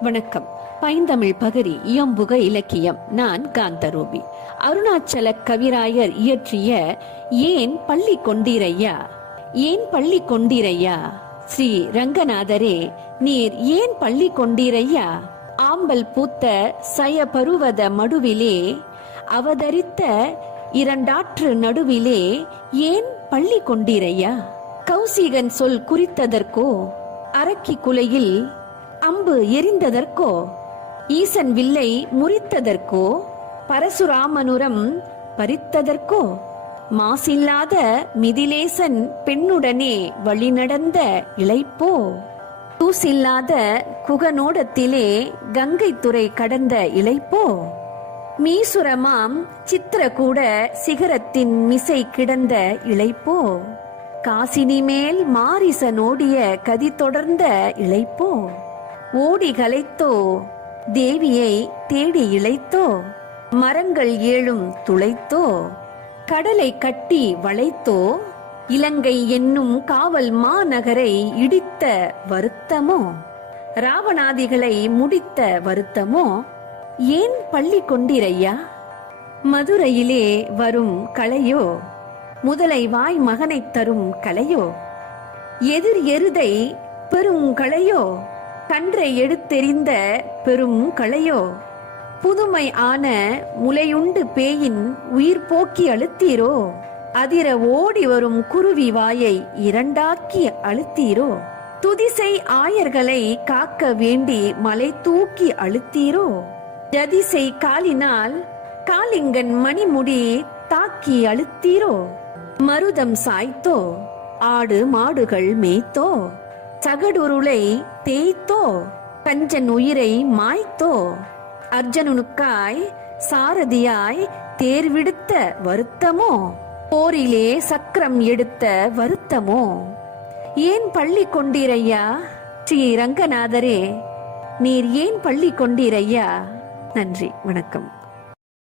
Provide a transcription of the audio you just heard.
வணக்கம். பைந்தமிழ் பகரி இயம்புக இலக்கியம். நான் காந்தரூபி. அருணாச்சல கவிராயர் இயற்றிய ஏன் பள்ளி கொண்டீரையா? ஏன் பள்ளி கொண்டீரையா? ஸ்ரீ ரங்கநாதரே நீர் ஏன் பள்ளி கொண்டீரையா? ஆம்பல் பூத்த சய பருவத மடுவிலே அவதரித்த இரண்டாற்று நடுவிலே ஏன் பள்ளி கொண்டீரையா? கௌசிகன் சொல் குறித்ததற்கோ? அரக்கி குலையில் அம்பு எரிந்ததற்கோ ஈசன் வில்லை முறித்ததற்கோ பரசுராமனுரம் பறித்ததற்கோ மாசில்லாத மிதிலேசன் பெண்ணுடனே வழிநடந்த இழைப்போ தூசில்லாத குகனோடத்திலே கங்கை துறை கடந்த இழைப்போ மீசுரமாம் சித்திரகூட சிகரத்தின் மிசை கிடந்த இழைப்போ காசினி மேல் மாரிசனோடிய கதி தொடர்ந்த இழைப்போ ஓடி கலைத்தோ தேவியை தேடி இழைத்தோ? மரங்கள் ஏழும் துளைத்தோ? கடலை கட்டி வளைத்தோ? இலங்கை என்னும் காவல் மாநகரை இடித்த வருத்தமோ? ராவணாதிகளை முடித்த வருத்தமோ? ஏன் பள்ளி கொண்டிரையா? மதுரையிலே வரும் கலையோ முதலை வாய் மகனைத் தரும் கலையோ எதிர் எருதை பெரும் கன்றை எடுத்தெறிந்த பெரும் களையோ? புதுமை ஆன முலையுண்டு பேயின் உயிர் போக்கி அழுத்தீரோ? அதிர ஓடி வரும் குருவி வாயை இரண்டாக்கி அழுத்தீரோ? துதிசை ஆயர்களை காக்க வேண்டி மலை தூக்கி அழுத்தீரோ? ஜதிசை காலினால் காலிங்கன் மணிமுடி தாக்கி அழுத்தீரோ? மருதம் சாய்த்தோ? ஆடு மாடுகள் மேய்த்தோ? சகடுருளை தேய்த்தோ கஞ்சன் உயிரை மாய்த்தோ அர்ஜுனனுக்காய் சாரதியாய் தேர்விடுத்த வருத்தமோ? போரிலே சக்கரம் எடுத்த வருத்தமோ? ஏன் பள்ளி கொண்டீரையா? ஸ்ரீ ரங்கநாதரே நீர் ஏன் பள்ளி கொண்டீரையா? நன்றி வணக்கம்.